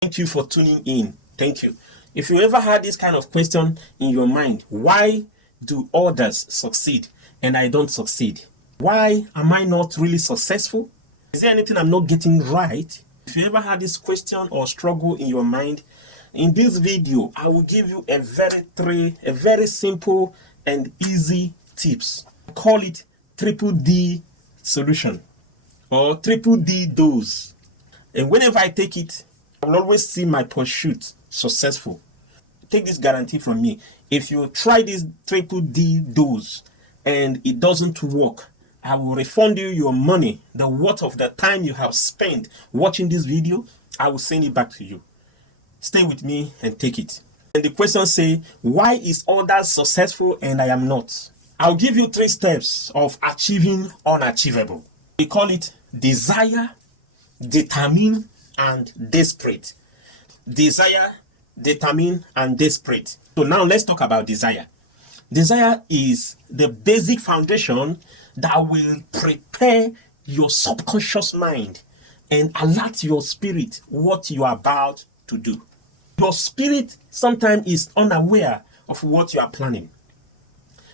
Thank you for tuning in. Thank you. If you ever had this kind of question in your mind, why do others succeed and I don't succeed? Why am I not really successful? Is there anything I'm not getting right? If you ever had this question or struggle in your mind, in this video, I will give you a very simple and easy tips. I call it triple D solution or triple D dose. And whenever I take it, I will always see my pursuit successful. Take this guarantee from me. If you try this triple D dose and it doesn't work, I will refund you your money, the worth of the time you have spent watching this video. I will send it back to you. Stay with me and take it. And the question say, why is others successful and I am not? I'll give you 3 steps of achieving unachievable. We call it desire, determine, and desperate. Desire, determine, and desperate. So now let's talk about desire. Desire is the basic foundation that will prepare your subconscious mind and alert your spirit what you are about to do. Your spirit sometimes is unaware of what you are planning.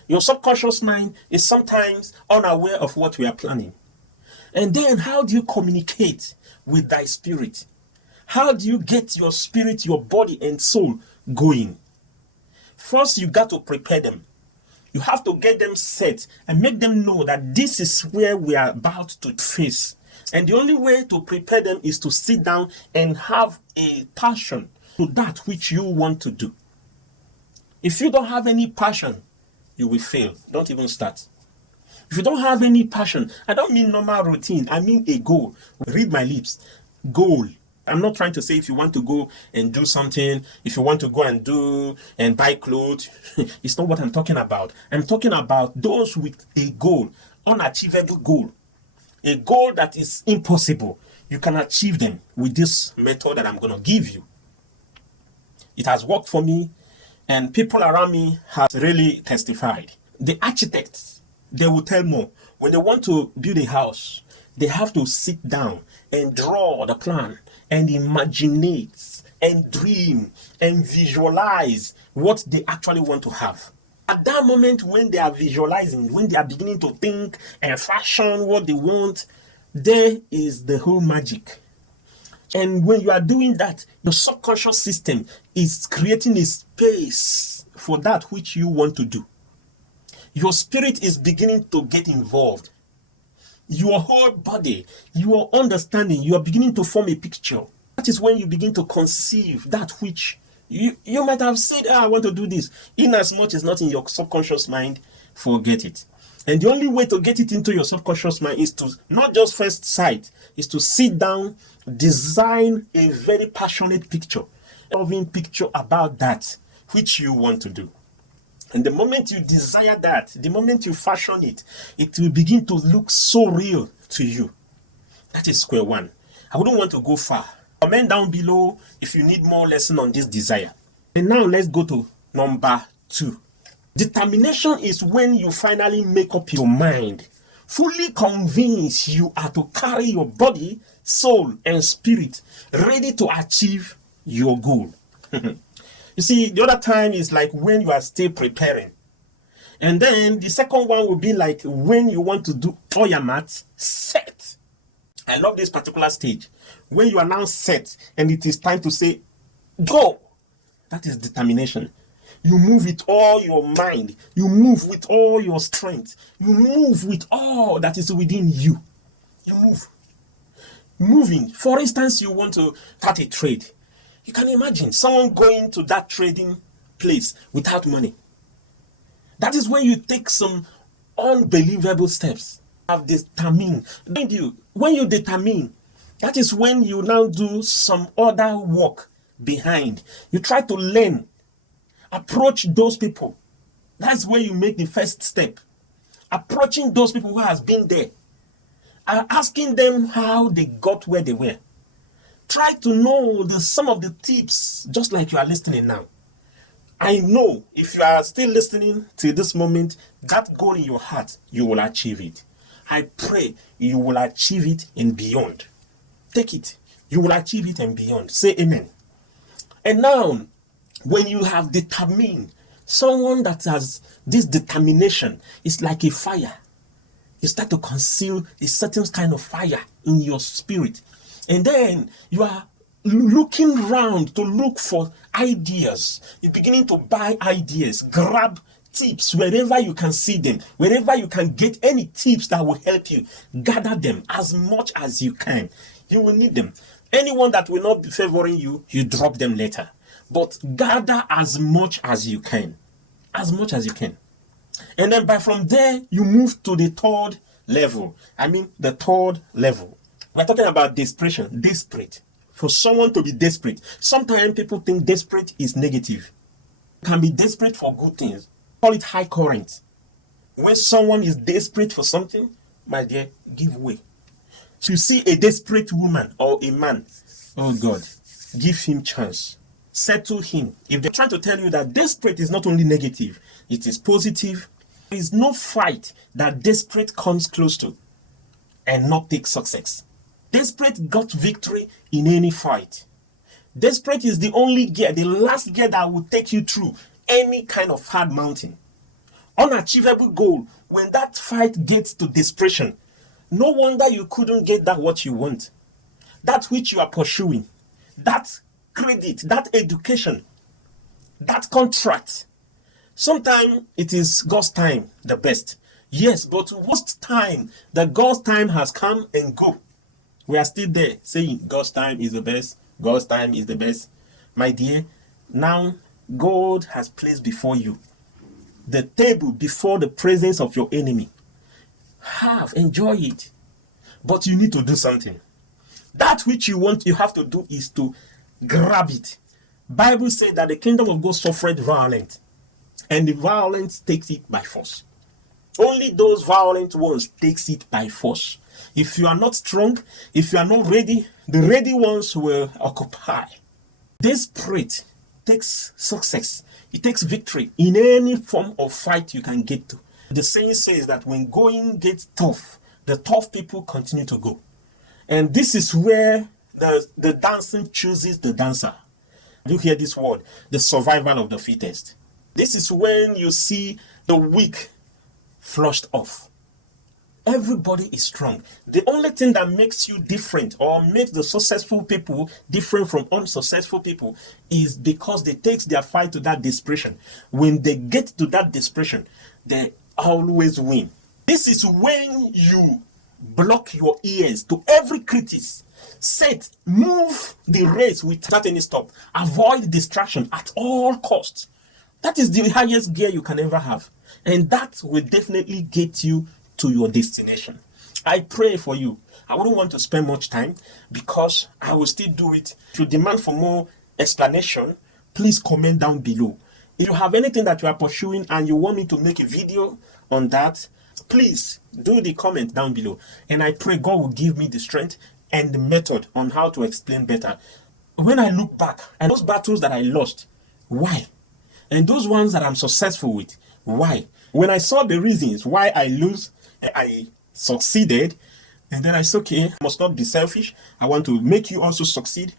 Your subconscious mind is sometimes unaware of what we are planning. And then how do you communicate with thy spirit? How do you get your spirit, your body and soul going? First, you got to prepare them. You have to get them set and make them know that this is where we are about to face. And the only way to prepare them is to sit down and have a passion to that which you want to do. If you don't have any passion, you will fail. Don't even start. If you don't have any passion, I don't mean normal routine, I mean a goal. Read my lips. Goal. I'm not trying to say if you want to go and do something, if you want to go and do and buy clothes. It's not what I'm talking about. I'm talking about those with a goal, unachievable goal. A goal that is impossible. You can achieve them with this method that I'm going to give you. It has worked for me and people around me have really testified. The architects, they will tell more. When they want to build a house, they have to sit down and draw the plan and imaginate and dream and visualize what they actually want to have. At that moment when they are visualizing, when they are beginning to think and fashion what they want, there is the whole magic. And when you are doing that, your subconscious system is creating a space for that which you want to do. Your spirit is beginning to get involved. Your whole body, your understanding, you are beginning to form a picture. That is when you begin to conceive that which you might have said, I want to do this. In as much as not in your subconscious mind, forget it. And the only way to get it into your subconscious mind is to not just first sight, is to sit down, design a very passionate picture, loving picture about that which you want to do. And the moment you desire that, the moment you fashion it, it will begin to look so real to you. That is square one. I wouldn't want to go far. Comment down below if you need more lesson on this desire. And now let's go to number 2. Determination is when you finally make up your mind, fully convinced you are to carry your body, soul, and spirit ready to achieve your goal. You see, the other time is like when you are still preparing. And then the second one will be like when you want to do all your maths set. I love this particular stage. When you are now set and it is time to say, go. That is determination. You move with all your mind. You move with all your strength. You move with all that is within you. You move. Moving. For instance, you want to start a trade. You can imagine someone going to that trading place without money. That is when you take some unbelievable steps. Have determined. When you determine, that is when you now do some other work behind. You try to learn. Approach those people. That's where you make the first step. Approaching those people who has been there. Asking them how they got where they were. Try to know some of the tips, just like you are listening now. I know if you are still listening to this moment, that goal in your heart, you will achieve it. I pray you will achieve it and beyond. Take it. You will achieve it and beyond. Say amen. And now, when you have determined, someone that has this determination is like a fire. You start to conceal a certain kind of fire in your spirit. And then you are looking around to look for ideas. You're beginning to buy ideas, grab tips wherever you can see them, wherever you can get any tips that will help you. Gather them as much as you can. You will need them. Anyone that will not be favoring you, you drop them later. But gather as much as you can. As much as you can. And then from there, you move to the third level. The third level. We're talking about desperation. Desperate. For someone to be desperate. Sometimes people think desperate is negative. You can be desperate for good things. Call it high current. When someone is desperate for something, my dear, give way. So you see a desperate woman or a man, oh God, give him chance. Settle him. If they're trying to tell you that desperate is not only negative, it is positive. There is no fight that desperate comes close to and not take success. Desperate got victory in any fight. Desperate is the only gear, the last gear that will take you through any kind of hard mountain. Unachievable goal. When that fight gets to desperation, no wonder you couldn't get that what you want. That which you are pursuing. That credit, that education, that contract. Sometimes it is God's time, the best. Yes, but most time, the God's time has come and go. We are still there saying God's time is the best. God's time is the best. My dear, now God has placed before you the table before the presence of your enemy. Enjoy it. But you need to do something. That which you want, you have to do is to grab it. Bible said that the kingdom of God suffered violence, and the violence takes it by force. Only those violent ones takes it by force. If you are not strong, if you are not ready, the ready ones will occupy. Desperate takes success. It takes victory in any form of fight you can get to. The saying says that when going gets tough, the tough people continue to go. And this is where the dancing chooses the dancer. You hear this word, the survival of the fittest. This is when you see the weak flushed off. Everybody is strong. The only thing that makes you different or makes the successful people different from unsuccessful people is because they take their fight to that desperation. When they get to that desperation, they always win. This is when you block your ears to every critic. Move the race without any stop. Avoid distraction at all costs. That is the highest gear you can ever have. And that will definitely get you to your destination. I pray for you. I wouldn't want to spend much time because I will still do it. If you demand for more explanation, please comment down below. If you have anything that you are pursuing and you want me to make a video on that, please do the comment down below. And I pray God will give me the strength and the method on how to explain better. When I look back at those battles that I lost, why? And those ones that I'm successful with, why? When I saw the reasons why I succeeded, and then I said, okay, I must not be selfish. I want to make you also succeed.